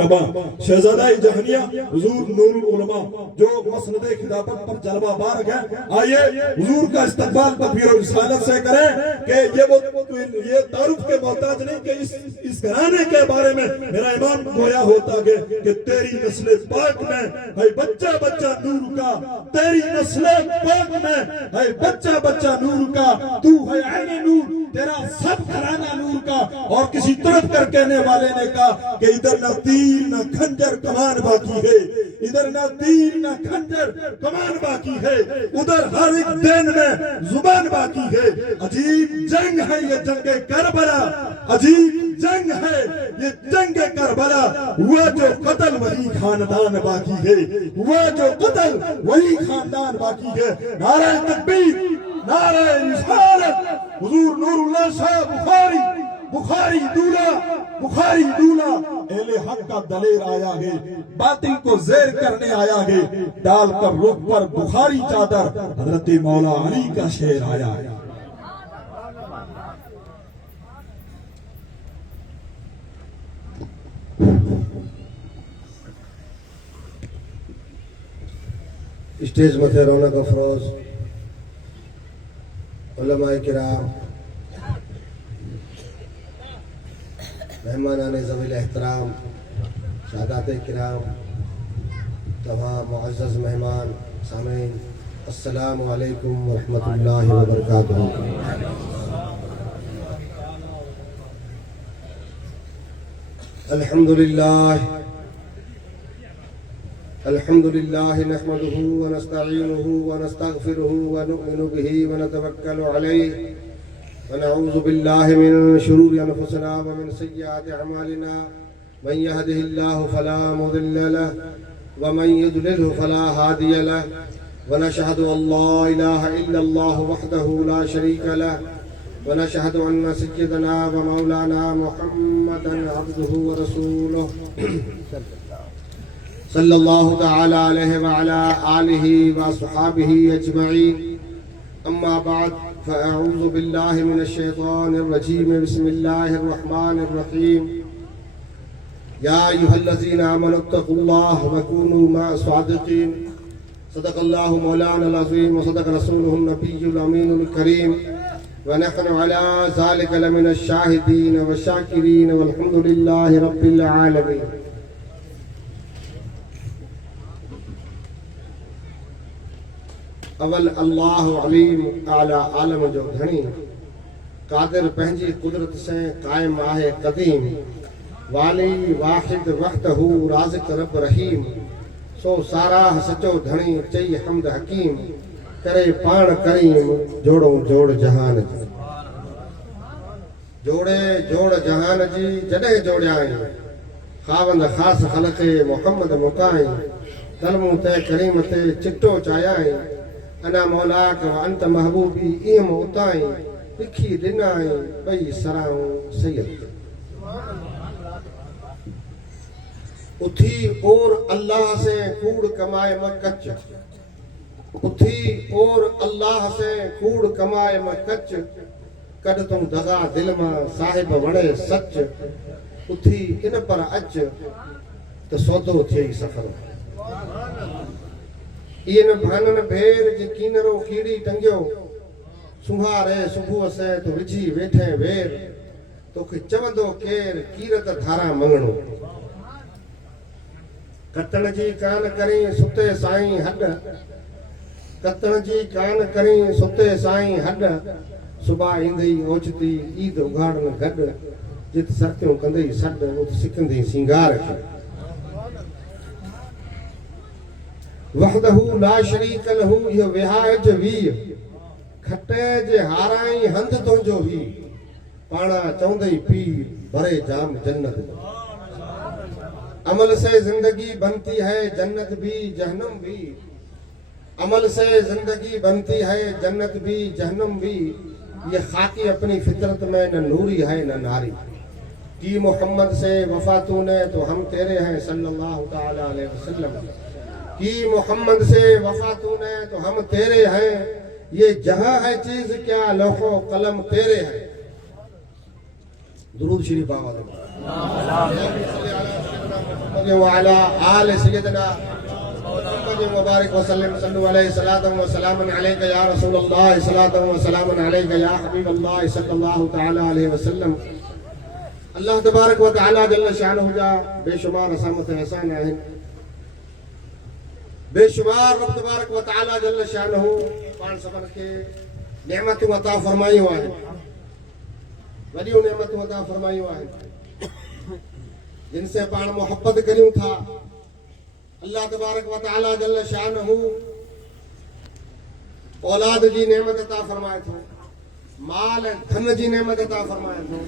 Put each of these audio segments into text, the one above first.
शहजादा जहानिया हुजूर नूरुल उलमा जो मसनदे खिलाफत पर जलवा बारग है, आइए हुजूर का इस्तकबाल तकबीर और रिसालत से करें कि ये तारुफ के मोहताज नहीं कि इस घराने के बारे में मेरा ईमान गोया होता है कि तेरी नस्ल पाक में है बच्चा बच्चा नूर का, तेरी नस्ल पाक में है बच्चा बच्चा नूर का, तू है ऐने नूर, तेरा सब घराना नूर का। और किसी तरफ कर कहने वाले ने कहा कि इधर न तीर न खंजर कमान बाकी है, इधर न तीर न खंजर कमान बाकी है, उधर हर एक दिन में जुबान बाकी है। अजीब जंग है ये जंगे करबला, अजीब जंग है ये जंगे करबला। हुआ जो कत्ल वही खानदान बाकी है, हुआ जो कत्ल वही खानदान बाकी है। नारे तकबीर, नारे रिसालत। हुजूर नूरुल्लाह साहब बुखारी दूल्हा एले हक का दलेर आया है, बातिल को ज़ेर करने आया है, डालकर रुख पर बुखारी चादर हजरत मौला अली का शेर आया है। स्टेज मथे रौनक अफरोज उलमाए किराम, मेहमानान ज़वील एहतराम, सादाते किराम, तमाम मुअज़्ज़ज़ मेहमान सामीन, अस्सलामु अलैकुम व रहमतुल्लाहि व बरकातुहू। अल्हम्दुलिल्लाह नहमदुहू व नस्तईनुहु व नस्तगफिरुहु व नु'मिनु बिही व नतवक्कलु अलैहि व नऊज़ु बिल्लाहि मिन शुरूरि अनफुसिना व मिन सय्यिआति अमालिना। मन यहदिहिल्लाहु फला मुदिल्ल लहु व मन युद्लिलहु फला हादिय लहु व नशहदु अल्ला इलाहा इल्लल्लाहु वहदहु ला शरीका लहु व नशहदु अन्ना सय्यदना व मौलाना मुहम्मदन अब्दुहु व रसूलुहु सल्लल्लाहु तआला अलैहि व अला आलिहि व अस्हाबिहि अजमईन। अम्मा बाद फ़अऊज़ु बिल्लाहि मिनश शैतानिर रजीम। बिस्मिल्लाहिर रहमानिर रहीम। या अय्युहल्लज़ीना आमनुत्तक़ुल्लाह व कूनू मअस सादिक़ीन। सदक़ल्लाहु मौलानल अज़ीम व सदक़ रसूलुहुन नबियुल अमीनुल करीम व नहनु अला ज़ालिका लमिनश शाहिदीन व शाकिरीन वल्हम्दुलिल्लाहि रब्बिल आलमीन। अवल अल्लाह अलीम आला आलम जो धनी, कादिर पंहिंजी कुदरत से कायम आहे कदीम, वाली वाहिद वहदहू राज़िक रब रहीम। सो साराह सचो धनी चई हमद हकीम, करे पाण करीम जोड़ो जोड़ जहान जी। जोड़े जोड़ जहान जी जॾहिं जोड़ियाई, खावंद ख़ास ख़लक़े मोहम्मद मुकाई, कलमू ते करीम ते चिट्टो चायाई। अना मौलाक व अंत महबूबी इम उताई, लिखी दिनाई बई सराऊं सैयद। उथी और अल्लाह से कूड़ कमाए मकच, उथी और अल्लाह से कूड़ कमाए मकच। कद तुम दगा दिल मां साहिब वणे सच, उथी इन पर अच तो सौदो थिए सफर। इन भानन भेर जी कीनरो कीड़ी टंगियो, सुहारे सुबुह से तो विझी वेठे वेर। तोखे चवंदो केर कीरत धारा मंगणो, कतण जी कान करी सुते साईं हड, कतण जी कान करी सुते साईं हड। सुबह ईंदई ओचती ईद उघाड़न गॾ, जित सरतियों कंदई सॾ उत सिकंदई सिंगार खे। वहदहू ला शरीक लहू इहो विहाज वीह, खटे जे हाराई हंध तुंहिंजो ही। पाणा चवंदई पीर भरे जाम जन्नत। अमल से जिंदगी बनती है जन्नत भी जहन्नम भी, अमल से जिंदगी बनती है जन्नत भी जहन्नम भी। ये खाकी अपनी फितरत में न नूरी है न नारी। की मोहम्मद से वफा तूने तो हम तेरे हैं सल्लल्लाहु ताला अलैहि वसल्लम। की मोहम्मद से वफा तूने तो हम तेरे हैं। ये जहां है चीज क्या लौहो कलम तेरे हैं। दुरूद शरीफ आवाज़ मुहम्मद व अला आल सय्यदना मुहम्मद मुबारक वसल्लम सल्लल्लाहु अलैहि सलातम व सलामन अलैका या रसूलल्लाह सलातम व सलामन अलैका या हबीबल्लाह सल्लल्लाहु तआला अलैहि वसल्लम। अल्लाह तबारक व तआला जल्ल शानहु जा बेशुमार रहमत एहसान आहिनि, बेशुमार रब तबारक व तआला जल्ल शानहु पाण सभिनि खे नेमतूं अता फरमायूं आहिनि, वॾियूं नेमतूं अता फरमायूं आहिनि जिनसे पाण मोहब्बत करियूं था। अल्लाह तबारक व तआला जल्ल शानहु औलाद जी नेमत अता फरमाए थो, माल ऐं धन जी नेमत अता फरमाए थो।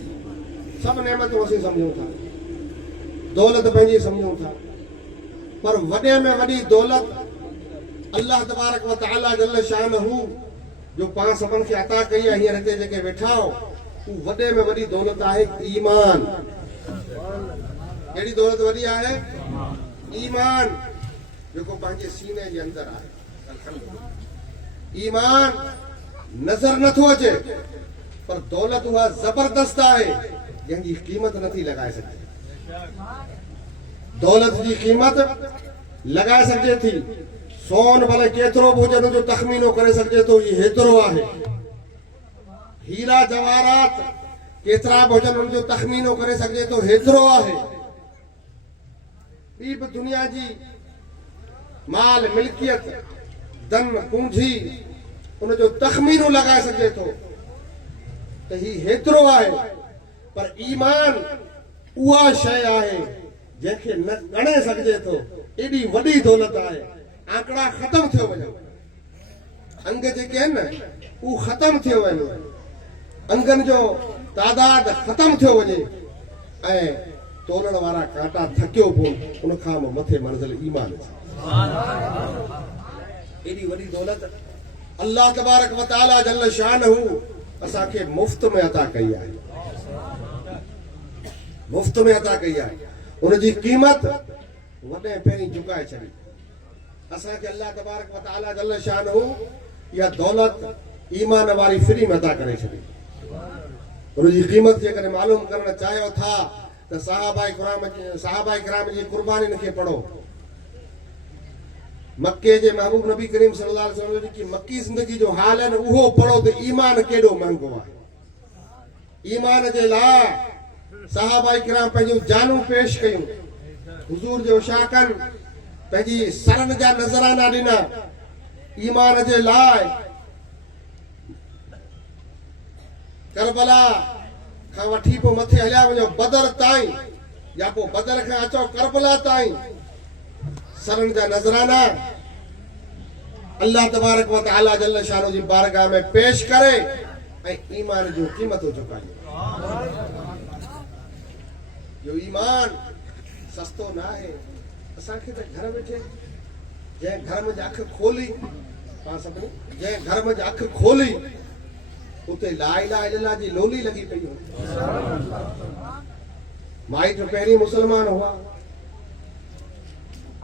सभु नेमतूं असीं सम्झूं था, दौलत पंहिंजी सम्झूं था, पर वॾे में वॾी दौलत अल्लाह तबारक व तआला जल्ल शानहु जो पाण सभिनि खे अता कई आहे। हींअर हिते जेके वेठा हो, उहा वॾे में वॾी दौलत आहे ईमान। कहिड़ी दौलत वॾी आहे? ईमान, जेको पंहिंजे सीने जे अंदर आहे। ईमान नज़र नथो अचे, पर दौलत उहा ज़बरदस्त आहे जंहिंजी क़ीमत नथी लॻाए सघे। दौलत जी क़ीमत लॻाए सघिजे थी, सोन भले केतिरो बि हुजे हुनजो तख़मीनो करे सघिजे थो, इहो हेतिरो आहे। हीरा जवाहरात केतिरा बि हुजनि हुनजो तख़मीनो करे सघिजे थो, हेतिरो आहे। ॿी बि दुनिया जी माल मिल्कियत धन पूंजी उनजो तख़मीनो लॻाए सघिजे थो त ही हेतिरो आहे, पर ईमान उहा शइ आहे जंहिंखे न ॻणे सघिजे थो। एॾी वॾी दौलत आहे, आंकड़ा ख़तम थियो वञनि, अंग जेके आहिनि न उहे ख़तम थियो वञनि, अंगनि जो तादाद ख़तम थियो वञे ऐं तोलण वारा कांटा थकियो पवनि, उनखां मथे मंज़िल ईमान। एॾी वॾी दौलत अल्लाह तबारक व तआला जल्ल शानहु असांखे मुफ़्त में अता कई आहे, मुफ़्त में अता कई आहे। उनजी क़ीमत वॾे पहिरीं चुकाए छॾी। असांखे अल्लाह तबारक व तआला जल्ल शानहु इहा दौलत ईमान वारी फ्री में अता करे छॾी। उनजी क़ीमत जेकॾहिं मालूम करणु चाहियो था त सहाबाए किराम जी क़ुर्बानीनि खे पढ़ो। मके जे महबूब नबी करीम सल्लल्लाहु अलैहि वसल्लम जी मक्की ज़िंदगी जो हाल आहे न, उहो पढ़ो त ईमान केॾो महांगो आहे। ईमान जे लाइ सहाबाए किराम पंहिंजूं जानूं पेश कयूं, हुज़ूर जो शाकन पंहिंजी सरन जा नज़राना ॾिना। ईमान जे लाइ करबला खां वठी पोइ मथे हलिया वञो बदर ताईं, या पोइ बदर खां अचो करबला ताईं, सरन जा नज़राना अल्लाह तबारक व तआला जल्ल शानो जी बारगाह में पेश करे ऐं ईमान जूं क़ीमतूं चुकायूं। जो ईमान सस्तो न आहे। असांखे त घर वेठे जंहिं घर में अखि खोली, पाण सभिनी जंहिं घर में अखि खोली उते ला इलाहा इल्लल्लाह जी लोली लगी पई हो। माइट पहिरीं मुसलमान हुआ,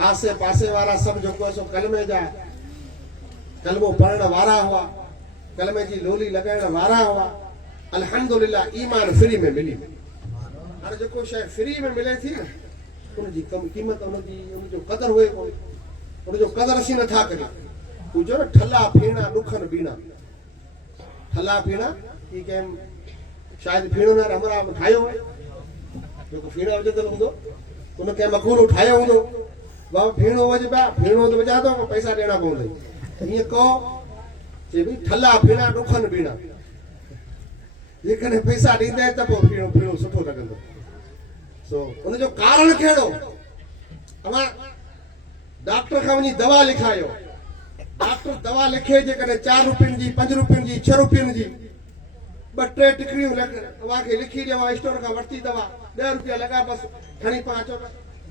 आसे पासे वारा सभु जेको आहे सो कलमे जा कलमो पढ़ण वारा हुआ, कलमे जी लोली लॻाइण वारा हुआ। अल्हम्दुलिल्लाह ईमान फ्री में मिली। हाणे जेको शइ फ्री में मिले थी न, उनजी क़ीमत उनजो क़दर हुए कोन, उनजो क़दर असीं नथा करियूं। पूछो न ठला फीणा ॾुखनि बीणा, ठला फीणा की कंहिं शायदि फीणो न हमरा ठाहियो आहे, जेको फीणा विझंदड़ हूंदो उन कंहिं मखूरो ठाहियो हूंदो, बाबा फीणो वझ पिया, फीणो त विझा थो पैसा ॾियणा पवंदई। ईअं कहो चए भई ठला फीणा ॾुखनि बीणा, जेकॾहिं पैसा ॾींदे त पोइ फीणो फीणो सुठो लॻंदो। सो उनजो कारण कहिड़ो? अवां डॉक्टर खां वञी दवा लिखायो, डॉक्टर दवा लिखे जेकॾहिं 4 रुपयनि जी 5 रुपयनि जी 6 रुपयनि जी 2-3 टिकड़ियूं अव्हांखे लिखी ॾियो, स्टोर खां वरिती दवा 10 रुपया लॻा, बसि खणी पाण अचो,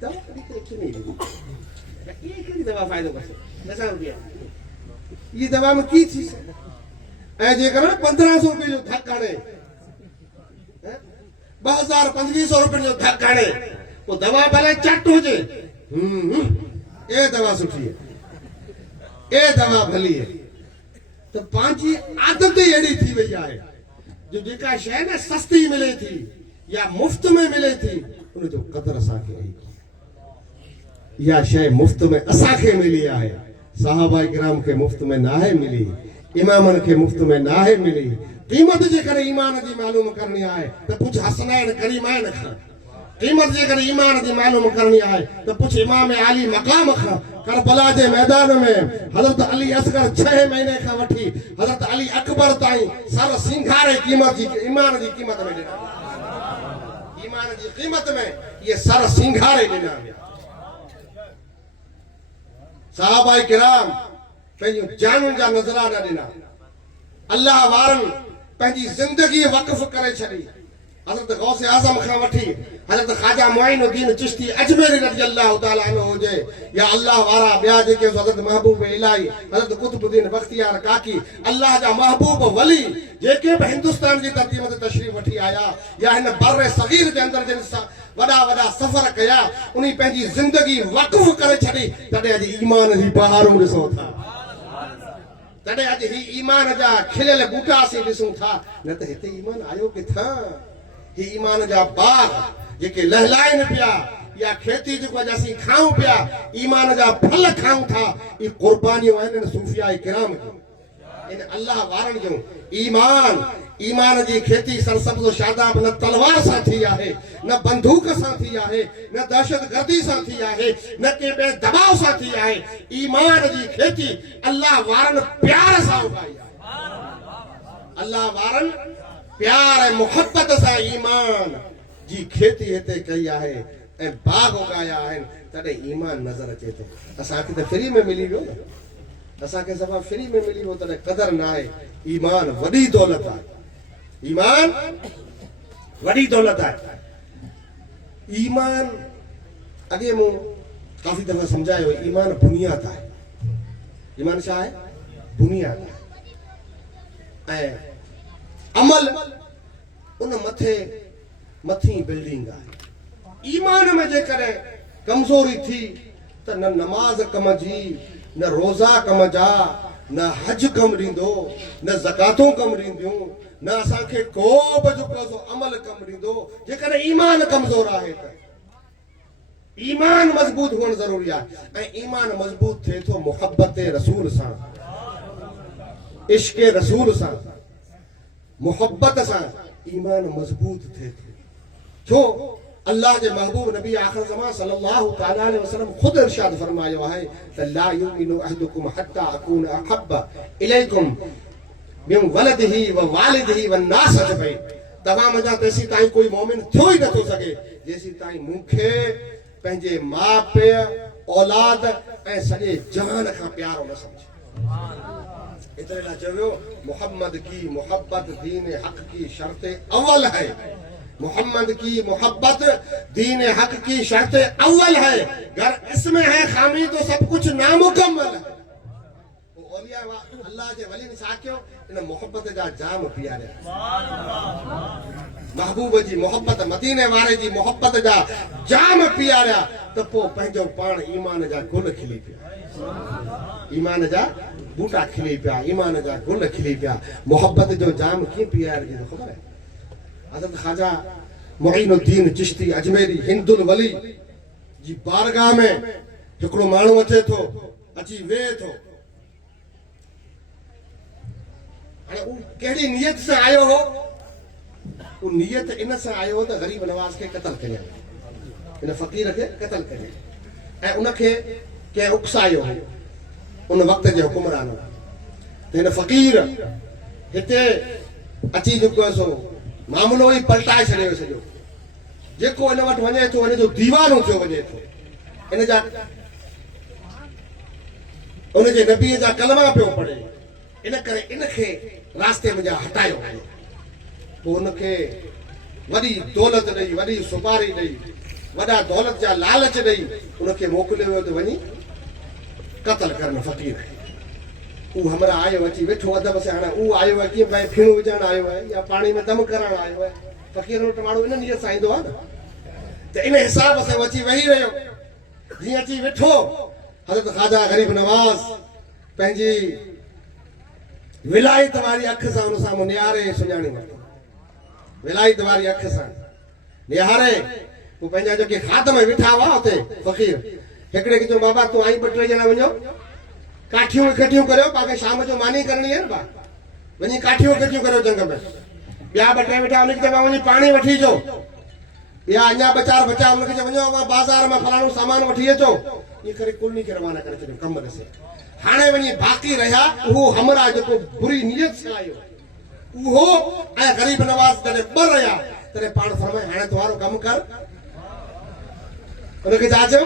दवा कहिड़ी दवा फ़ाइदो बसि 10 रुपया, ये दवा में की थी। ऐं जेकर 1500 रुपये जो धक हणे, 2500 रुपये जो धक हणे, पोइ दवा भले चट हुजे, ए दवा सुठी है, ए दवा भली है। तो पंहिंजी आदत ही अहिड़ी थी वई आहे जो जेका शइ न सस्ती मिले थी या मुफ्त में मिले थी, उनजो क़दर असांखे इहा शइ मुफ़्त में असांखे मिली आहे, सहाबा किराम खे मुफ़्त में नाहे मिली, इमामनि खे मुफ़्त में नाहे मिली। क़ीमत जे करे ईमान जी मालूम करणी आहे त पुछ हसनैन करीमैन खां। क़ीमत जे करे ईमान जी मालूम करणी आहे त पुछ इमाम आली मक़ाम खां। करबला जे मैदान में हज़रत अली असगर 6 महीने खां वठी हज़रत अली अकबर ताईं सर सिंगारे क़ीमत जी ईमान जी क़ीमत में ॾिना। ईमान जी क़ीमत में ये सर सिंगारे ॾिना विया। सहाबा किराम पंहिंजूं जानुनि जा नज़राना ॾिना। अल्लाह वारनि पंहिंजी ज़िंदगी वक़फ़ करे छॾी। हज़रत गौस आज़म खां वठी हज़रत ख्वाजा मुईनुद्दीन चिश्ती अजमेरी रज़ी अल्लाह ताला अन्हु हुजे, या अल्लाह वारा ॿिया जेके हज़रत महबूब इलाही हज़रत कुतुबुद्दीन बख्तियार काकी, अल्लाह जा महबूब वली जेके बि हिंदुस्तान जी धरती ते तशरीफ़ वठी आया या हिन बर सगीर जे अंदरि जिन सां वॾा वॾा सफ़र कया, उन्ही पंहिंजी ज़िंदगी वक़फ़ करे छॾी। तॾहिं अॼु ईमान जी बहारूं ॾिसूं था, तॾहिं अॼु ही ईमान जा खिलियल बूटा असीं ॾिसूं था। न त हिते ईमान आयो किथां? ही ईमान जा बाग जेके लहलाइनि पिया, या खेती जेको अॼु असीं खाऊं पिया, ईमान जा फल खाऊं था, ई क़ुर्बानियूं आहिनि सूफ़िया किराम जूं, इन अल्लाह वारनि जूं। ईमान जी खेती सरसब्ज़ शादाब न तलवार सां थी आहे, न बंदूक सां थी आहे, न दहशतगर्दी सां थी आहे, न के ॿिए दबाव सां थी आहे। ईमान जी खेती अल्लाह वारनि प्यार सां उगाई आहे। अल्लाह वारनि प्यार ऐं मुहबत सां ईमान जी खेती हिते कई आहे ऐं बाग उगाया आहिनि। तॾहिं ईमान नज़र अचे थो। असांखे त फ्री में मिली वियो न, असांखे सफ़ा फ्री में मिली वियो, तॾहिं क़दर न आहे। ईमान वॾी दौलत आहे, ईमान वॾी दौलत आहे। ईमान अॻे मूं काफ़ी दफ़ा सम्झायो, ईमान बुनियाद आहे। ईमान छा आहे? बुनियाद आहे। ऐं अमल उन मथी बिल्डिंग आहे। ईमान में जेकॾहिं कमज़ोरी थी त न नमाज़ कम जी, न रोज़ा कम जा, न हज कम ॾींदो, न ज़कातूं कम ॾींदियूं, न असांखे को बि जेको सो अमल कम ॾींदो। जेकॾहिं ईमान कमज़ोर आहे त ईमान मज़बूत हुअणु ज़रूरी आहे। ऐं ईमान मज़बूत थिए थो मुहबत रसूल सां, इश्क़ रसूल सां, मुहबत सां ईमान मज़बूत थिए थो। छो अल्लाह जे महबूब नबी आखिर ज़मान सल्लल्लाहु तआला अलैहि वसल्लम खुद इरशाद फरमायो आहे त ला युमिनु अहदुकुम हत्ता अकून अहब्ब इलैकुम मिन वलदिही व वालिदिही व नास अजमईन। तव्हां मुंहिंजा तेसी ताईं कोई मोमिन थियो ई नथो सघे जेसी ताईं मूंखे पंहिंजे माउ पीउ, औलाद ऐं सॼे जहान खां प्यारो न सम्झे। इतने लाइ चयो मोहम्मद की मोहब्बत दीन हक की शर्त अव्वल है। मोहम्मद की मोहब्बत दीन हक की शर्त अव्वल है। अगर इसमें है खामी तो सब कुछ नामुकम्मल है। अल्लाह के वली ने छा कयो? इन मोहब्बत जा जाम पियारिया। महबूब जी मोहब्बत, मदीने वारे जी मोहब्बत जा जाम पियारिया त पोइ पंहिंजो पाण ईमान जा गुल खिली पिया, ईमान जा बूटा खिली पिया, ईमान जा गुल खिली पिया। मोहब्बत जो जाम कीअं पियारिजे थो ख़बर आहे? हज़रत ख्वाजा मुईनुद्दीन चिश्ती अजमेरी हिंदुल वली जी बारगाह में हिकिड़ो माण्हू अचे थो, अची वेहे थो। हाणे उहो कहिड़ी नियत सां आयो हो? उहो नियत इन सां आयो हो त ग़रीब नवाज़ खे क़तल कजे, इन फ़क़ीर खे क़तल कजे। ऐं उनखे कंहिं उकसायो हो, उन वक़्त जे हुकुमरान त हिन फ़क़ीर हिते अची जेको आहे सो मामलो ई पलटाए छॾियो सॼो। जेको इन वटि वञे थो, वञे थो दीवानो थियो वञे थो। इन जा उनजे नबीअ जा कलमा पियो पढ़े, इन करे इनखे रास्ते में जा हटायो। पोइ उनखे वॾी दौलत ॾेई, वॾी सुपारी ॾेई, वॾा दौलत जा लालच ॾेई उनखे मोकिलियो वियो त वञी क़तल करनि फ़क़ीर खे। उहो हमरा आयो, अची वेठो अदब सां। हाणे उहो आयो आहे कीअं भाई फीणो विझणु आयो आहे या पाणी में दम करणु आयो आहे? फ़क़ीर वटि माण्हू इन नियत सां ईंदो आहे न, त इन हिसाब सां अची वेही रहियो। जीअं अची वेठो, हज़रत ख्वाजा ग़रीब नवाज़ पंहिंजी विलायत वारी अख सां हुन सां निहारे सुञाणी वरितो। विलायत वारी अख सां निहारे पोइ पंहिंजा जेके खादम वेठा हुआ हुते फ़क़ीर, हिकिड़े खे चयो बाबा तूं आई 2-3 ॼणा वञो काठियूं इकठियूं करियो पाण शाम जो मानी करणी आहे न बा वञी काठियूं इकठियूं करियो जंग में ॿिया 2-3 वेठा उनखे चइबो वञी पाणी वठी अचो ॿिया अञा 2-4 बचा उनखे चयो वञो बाज़ार में फलाणो सामान वठी अचो ये करे कुल खे रवाना करे छॾियो कम ॾिसे हाणे वञी बाक़ी रहिया उहो हमरा जेको बुरी नियत सां आयो उहो ऐं ग़रीब नवाज़ जॾहिं 2 रहिया तॾहिं पाण फरमाए हाणे तुम्हारो कमु कर उनखे छा चयो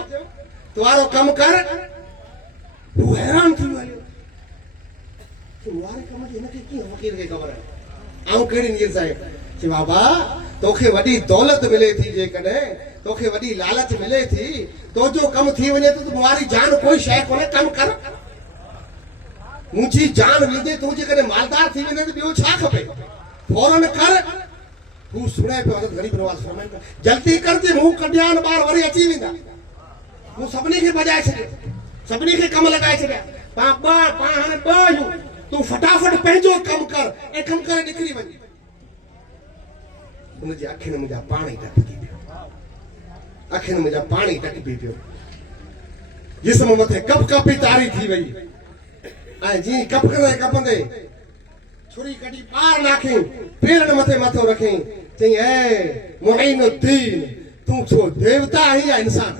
तुम्हारो कमु कर हू हैरान थी वियो तुम्हारे कम जी हिनखे कीअं फ़क़ीर खे ख़बर आहे ऐं कहिड़ी नियत सां चई बाबा तोखे वॾी दौलत मिले थी जेकॾहिं तोखे वॾी लालच मिले थी तो जो कम थी वञे तो तुम्हारी जान कोई शइ कोन्हे कमु कर मुंहिंजी जान वेंदे तूं जेकॾहिं मालदार थी वेंदे त ॿियो छा खपे फौरन कर हू सुणे पियो हज़रत ग़रीब नवाज़ फरमाइनि जल्दी कर जे मुंहुं कढिया आहिनि ॿार वरी अची वेंदा मूं सभिनी खे भॼाए छॾियो सभिनी खे कमु लॻाए छॾिया पाण हाणे 2 आहियूं तूं फटाफट पंहिंजो कमु कर ऐं कमु करे निकिरी वञ हुनजी अखियुनि मुंहिंजा पाणी टपकी पियो अखियुनि मुंहिंजा पाणी टपकी पियो जिस्म मथे कप कपी तारी थी वई ऐं जीअं कपंदे छुरी कढी पार नाखी पेरनि मथे मथो रखी चई ए मुईनुद्दीन तूं छो देवता आहीं या इंसान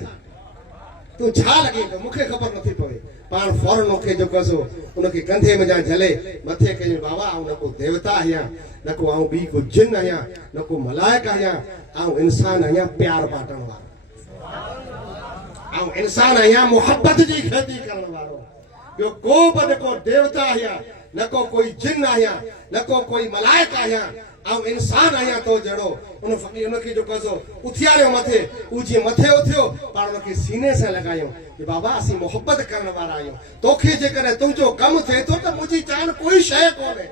तूं छा लॻे थो मूंखे ख़बर नथी पवे पाण फौरन उनखे जेको सो उनखे कंधे में झले मथे कयूं बाबा आऊं न को देवता आहियां न को आऊं ॿी को जिन आहियां न को मलाइक आहियां आऊं इंसान आहियां प्यार बांटण वारो आऊं इंसान आहियां मोहब्बत जी खेती करण वारो ॿियो को बि न को देवता आहियां न को कोई जिन आहियां न को कोई मलाइक आहियां आऊं इंसान आहियां तो जहिड़ो उन फ़क़ीर उनखे जेको सो उथियारियो मथे हू जीअं मथे उथियो पाण उनखे सीने सां लॻायूं कि बाबा असीं मोहब्बत करण वारा आहियूं तोखे जेकॾहिं तुंहिंजो कमु थिए थो त मुंहिंजी जान कोई शइ कोन्हे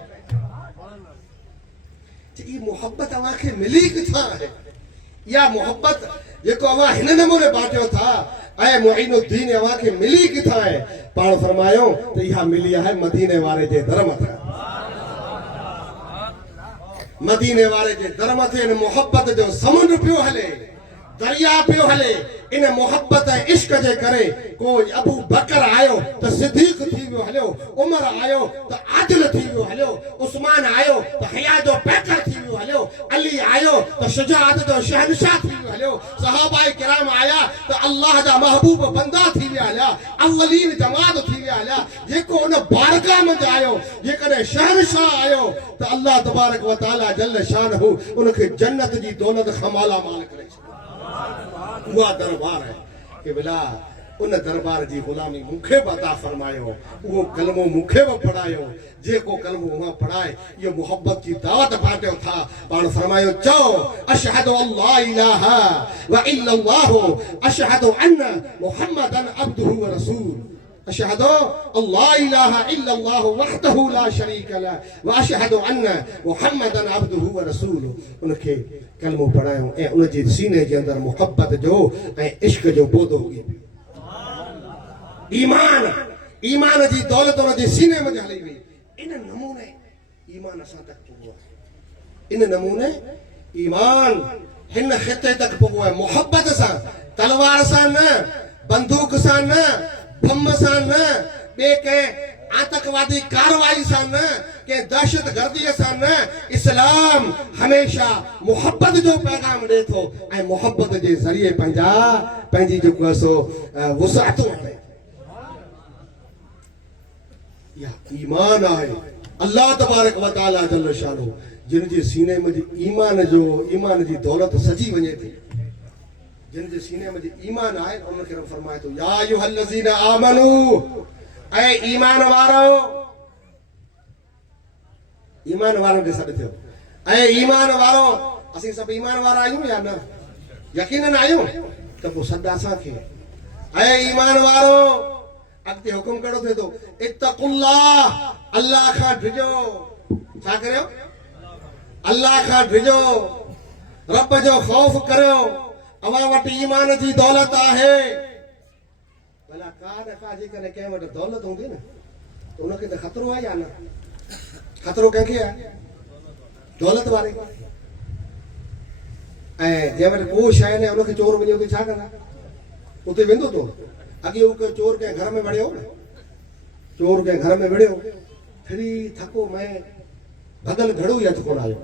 ई मोहब्बत अव्हांखे मिली किथां आहे इहा मोहब्बत जेको अव्हां हिन नमूने बांटियो था ऐं मुईनुद्दीन अव्हांखे मिली किथां आहे पाण फरमायो त इहा मिली आहे मदीने वारे जे दर मथां मदीने वारे जे दर मथे इन मोहब्बत जो समुंड पियो हले दरिया पियो हले इन मोहब्बत ऐं इश्क जे करे कोई अबू बकर आयो त सिद्दीक थी वियो हलियो उमर आयो त आदिल थी वियो हलियो उस्मान आयो त हया जो पैकर थी वियो हलियो अली आयो त शुजाअत जो शहंशाह थी वियो हलियो सहाबाए किराम आया त अल्लाह जा महबूब बंदा थी विया हलिया अव्वलीन जमात थी विया हलिया जेको उन बारगाह में आयो जेकॾहिं शहंशाह आयो त अल्लाह तबारक व तआला जल शानहू उनखे जन्नत जी दौलत खमाला माल करे उहा दरबार है कि बिला उन दरबार जी गुलामी मुखे अता फरमायो वो कलमो मुखे पढ़ायो जेको कलमो वहां पढ़ाए ये मोहब्बत की दावत बांटियो था पाण फरमायो चो अशहदु अल्ला इलाहा व इल्लल्लाह अशहदु अन्न मुहम्मदन अब्दुहु व रसूल अशहदु अल्ला इलाहा इल्लल्लाह वहदहु ला शरीक ला व अशहदु अन्न मुहम्मदन अब्दुहु व रसूल उनके कलमो पढ़ायो ऐं उन जे सीने जे अंदर मोहब्बत जो ऐं इश्क जो पौधो उगे ईमान जी दौलत उन जे सीने में हली वई इन नमूने ईमान असां तक पहुतो आहे इन नमूने ईमान हिन ख़िते तक पहुतो आहे मोहब्बत सां तलवार सां न बंदूक सां न बम सां न ॿिए कंहिं आतंकवादी कार्रवाई सां न के दहशतगर्दी सां न इस्लाम हमेशा मोहब्बत जो पैगाम ॾे थो ऐं मोहब्बत जे ज़रिए पंहिंजी जेको सो वुसातूं आहे या ईमान आहे अल्लाह तबारक व तआला जल शानो जिन जे सीने में ईमान जी दौलत सजी वञे थी जिन जे सीने में ईमान आहे उनखे रब फरमाए थो या अय्युहल्लज़ीना आमनू ऐ ईमान वारो के सॾु थियो ऐं ईमान वारो असीं सभु ईमान वारा आहियूं या न यकीनन आहियूं त पोइ सॾु असांखे ऐं ईमान वारो अॻिते हुकुम कहिड़ो थिए थो इत्तक़ुल्लाह अल्लाह खां डिॼो छा करियो अल्लाह खां डिॼो रब जो ख़ौफ़ करियो अव्हां वटि ईमान जी दौलत आहे भला का जेकॾहिं कंहिं वटि दौलत हूंदी न त उनखे त ख़तरो आहे या न ख़तरो कंहिंखे आहे दौलत वारे ऐं जंहिं वटि को शइ न उनखे चोर वञे उते छा कंदा उते वेंदो तो अगे वो चोर के घर में वड़ियो, चोर के घर में वड़ियो, फिरी थको मैं भगल घड़ो या थको आयो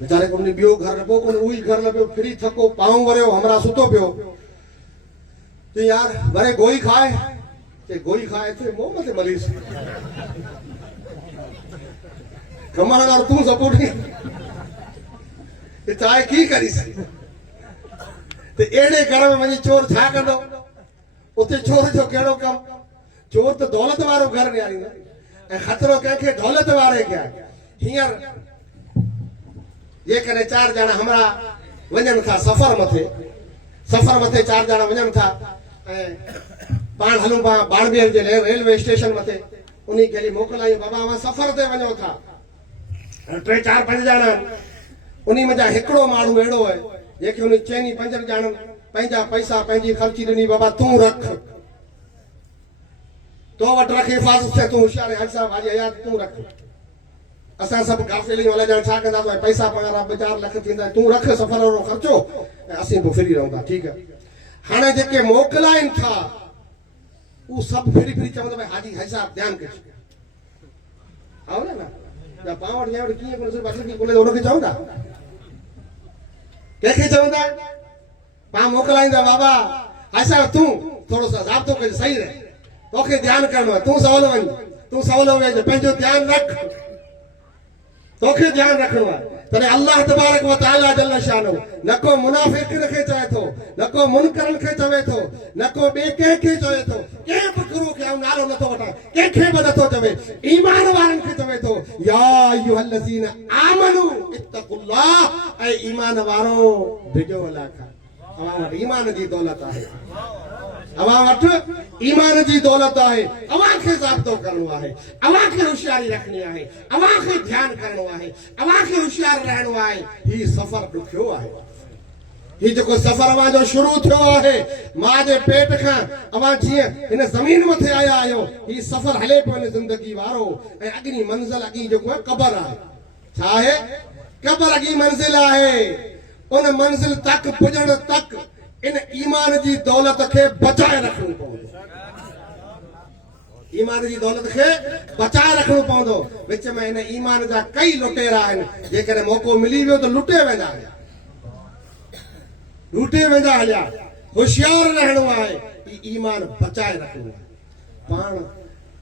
बेचारे को बियो घर लबो को उही घर लबो, फिरी थको पाऊं वरियो हमरा सुतो पियो तो यार वरे गोई खाए ते गोई खाए थे मुंह मते मलीस कमरदार तू सपोर्ट ते चाहे की करीस ते एड़े घर में वनी चोर छा कंदो उते चोर जो केड़ो कम, चोर तो दौलत वारो घर ने आनी ए खतरो के दौलत वारे क्या हियर ये कने चार जना हमरा वजन था सफर मथे चार जना वजन था पाण हलूं पा बाड़मेर जे रेलवे स्टेशन मथे उन्हीं के लिए मोकलाई बाबा वहां सफर ते वणो था 3-4-5 जना उन्हीं में जा हिकड़ो माण्हू एड़ो है जेके उन चैनी 5 ॼणनि पंहिंजा पैसा पंहिंजी ख़र्ची ॾिनी बाबा तूं रख तो वटि रख हिफ़ाज़त से तूं होशियार हाजी साहब हाजी हयात तूं रख असां सभु गाफ़िलियूं वाला ॼण छा कंदासीं पैसा पगार 2-4 लख थींदा तूं रख सफ़र वारो ख़र्चो ऐं असीं बि फिरी रहूं था ठीकु आहे हाणे जेके मोकिलाइनि था उहो सभु फिरी चवंदा भई हाजी हाजी साहब ध्यानु कजो आओ न पाण वटि ॼण कीअं कोन बाक़ी कोन्हे उनखे चवंदा कंहिंखे चवंदा पाण मोकिलाईंदा बाबा हाजी साहब तूं थोरो सो ज़ाब्तो कजे सही रहे तोखे ध्यानु करणो आहे तूं सवलो वञ तूं सवलो वेझ पंहिंजो ध्यानु रख तोखे ध्यानु रखणो आहे तॾहिं अल्लाह तबारक व तआला जल शानो न को मुनाफ़िक़ खे चवे थो न को मुनकरन खे चवे थो न को ॿिए कंहिंखे चवे थो कंहिं बि गुरू खे आऊं नालो नथो वठां कंहिंखे बि नथो चवे ईमान वारनि खे चवे थो या अय्युहल्लज़ीना आमनू इत्तक़ुल्लाह ऐं ईमान वारो बिजो अलाह खां अवां वटि ईमान जी दौलत आहे अवां वटि ईमान जी दौलत आहे अवां खे ज़ाब्तो करणो आहे अवां खे होशियारी रखणी आहे अवां खे ध्यानु करणो आहे अवां खे होशियार रहणो आहे ही सफ़र ॾुखियो आहे ही जेको सफ़र अवां जो शुरू थियो आहे मां जे पेट खां अवां जीअं हिन ज़मीन मथे आया आहियो ही सफ़र हले पियो हिन ज़िंदगी वारो ऐं अॻिनी मंज़िल अॻी जेको आहे क़बर आहे छा आहे क़बर अॻी मंज़िल आहे उन मंज़िल तक पुॼण तक इन ईमान जी दौलत खे बचाए रखणो पवंदो ईमान जी दौलत खे बचाए रखणो पवंदो विच में इन ईमान जा कई लुटेरा आहिनि जेकॾहिं मौक़ो मिली वियो त लुटे वेंदा हलिया होशियार रहणो आहे ईमान बचाए रखणो आहे पाण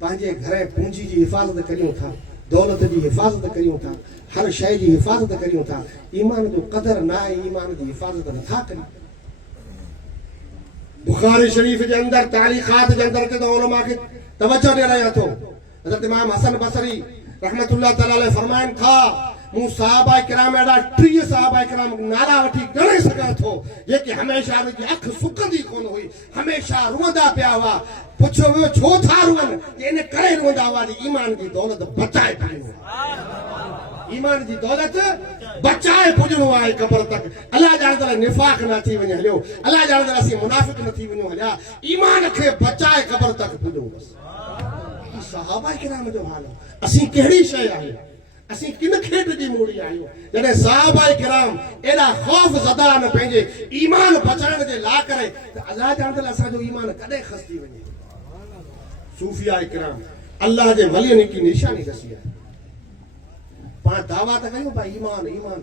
पंहिंजे घर पूंजी जी हिफ़ाज़त करियूं था दौलत जी हिफ़ाज़त करियूं था हर शइ जी हिफ़ाज़त करियूं था ईमान जो क़दर न आहे ईमान जी हिफ़ाज़त नथा करियूं बुखारी शरीफ के अंदर तारीखात के अंदर के उलमा के तवज्जो ॾियणु थो हज़रत इमाम हसन बसरी रहमतुल्लाह तआला अलैहि फरमाइनि था मूं सहाबा किराम एॾा 30 सहाबा किराम नाला वठी ॻणे सघां थो जेके हमेशह उनजी अखि सुकंदी कोन हुई हमेशह रुअंदा पिया हुआ पुछियो वियो छो था रुअनि इन करे रुअंदा हुआ ईमान जी दौलत बचाए पियो ईमान जी दौलत बचाए पुॼणो आहे क़बर तक अल्लाह ॼाणदड़ निफ़ाक़ न थी वञे हलियो अल्लाह ॼाणदड़ असीं मुनाफ़िक़ न थी वञूं हलिया ईमान खे बचाए क़बर तक पुॼूं बसि सहाबा किराम जो हाल असीं कहिड़ी शइ आहे असीं किन खेट जी मूड़ी आहियूं जॾहिं सहाबा किराम एॾा ख़ौफ़ ज़दा न पंहिंजे ईमान बचाइण जे लाइ करे त अल्लाह ॼाणदड़ असांजो ईमान कॾहिं खस थी वञे सूफ़िया किराम अल्लाह जे वलियनि की निशानी दसी आहे पाण दावा त कयूं भाई ईमान ईमान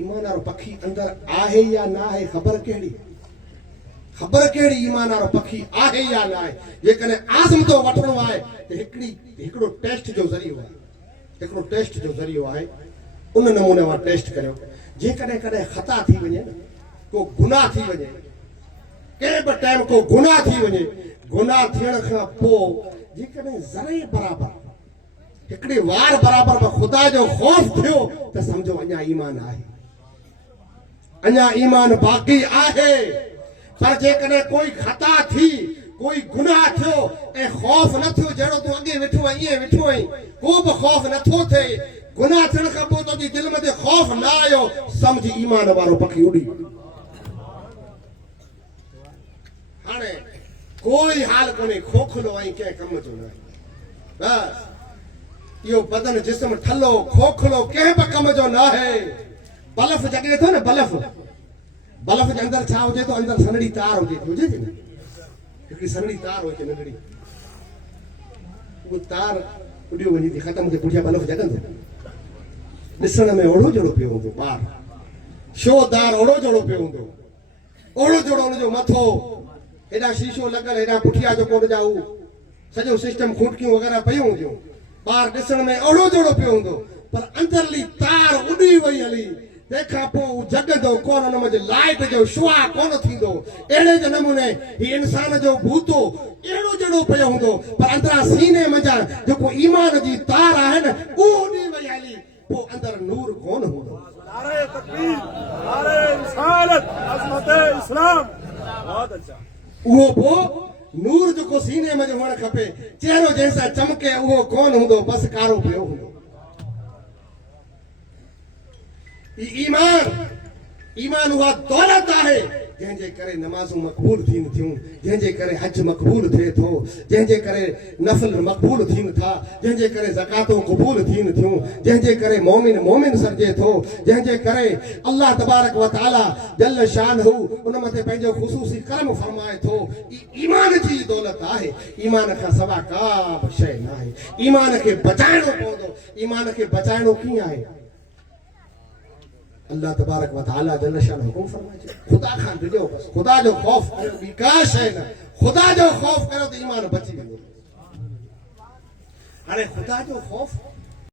ईमान वारो पखी अंदर आहे या न आहे ख़बर कहिड़ी ईमान वारो पखी आहे या न आहे जेकॾहिं आज़मतो वठणो आहे त हिकिड़ो टेस्ट जो ज़रियो आहे उन नमूने वां टेस्ट करियो जेकॾहिं कॾहिं ख़ता थी वञे न को गुनाह थी वञे कंहिं बि टाइम को गुनाह थी वञे गुनाह थियण खां पोइ जेकॾहिं ज़रे बराबरि हिकिड़ी वार बराबरि में ख़ुदा जो ख़ौफ़ थियो त सम्झो अञा ईमान आहे अञा ईमान बाक़ी आहे पर जेकॾहिं कोई ख़ता थी कोई गुनाह थियो ऐं ख़ौफ़ न थियो जहिड़ो तूं अॻे वेठो आहीं ईअं वेठो आहीं को बि ख़ौफ़ नथो थिए गुनाह थियण खां पोइ तुंहिंजी दिलि में ख़ौफ़ न आयो सम्झ ईमान वारो पखी उड़ी हाणे कोई हाल कोन्हे खोखलो ऐं कंहिं कम जो न बसि इहो बदन जिस्म ठल्लो खोखलो कंहिं बि कम जो न आहे बल्फ जॻे थो न बल्ब जे अंदरि छा हुजे तो अंदरि सनड़ी तार हुजे न हिकिड़ी सनड़ी तार हुजे नंढड़ी उहो तार उॾियो वञी थी ख़तमु थिए पुठियां बल्ब जॻंदो ॾिसण में ओड़ो जहिड़ो पियो हूंदो ॿार शोदार ओड़ो जहिड़ो पियो हूंदो ओड़ो जहिड़ो हुनजो मथो हेॾा शीशो लॻल हेॾा पुठियां जो कोड जा हू सॼो सिस्टम खूंटकियूं वग़ैरह पयूं हूंदियूं ॿार ॾिसण में ओड़ो जहिड़ो पियो हूंदो पर अंदरली तार उॾी वई हली तंहिंखां पोइ जॻंदो कोन हुन में लाइट जो शुआ कोन थींदो अहिड़े जे नमूने हीउ इंसान जो भूतो अहिड़ो जहिड़ो पियो हूंदो पर अंदरां सीने मंझां जेको ईमान जी तार आहे न उहो उॾी वई हली पोइ अंदरि नूर कोन हूंदो नारे तकबीर नारे रिसालत अज़मत इस्लाम बहुत अच्छा उहो पोइ नूर जेको सीने में हुअणु खपे चहिरो जंहिंसां चमके उहो कोन हूंदो बसि कारो पियो हूंदो ईमान उहा दौलत आहे जंहिंजे करे नमाज़ूं मक़बूल थियनि थियूं जंहिंजे करे हज मक़बूल थिए थो जंहिंजे करे नफ़ल मक़बूल थियनि था जंहिंजे करे ज़कातूं क़बूल थियनि थियूं जंहिंजे करे मोमिन सरिजे थो जंहिंजे करे अल्लाह तबारक व तआला जल शानहू उन मथे पंहिंजो ख़ुसूसी करम फरमाए थो ईमान जी दौलत आहे ईमान खां सवा का बि शइ न आहे ईमान खे बचाइणो पवंदो ईमान खे बचाइणो कीअं आहे अल्लाह तबारक व तआला जल शान हुकुम फरमाए खुदा खां डिॼो बस खुदा जो ख़ौफ़ कयो ॿी का शइ न खुदा जो ख़ौफ़ कयो त ईमान बची वेंदो हाणे खुदा जो ख़ौफ़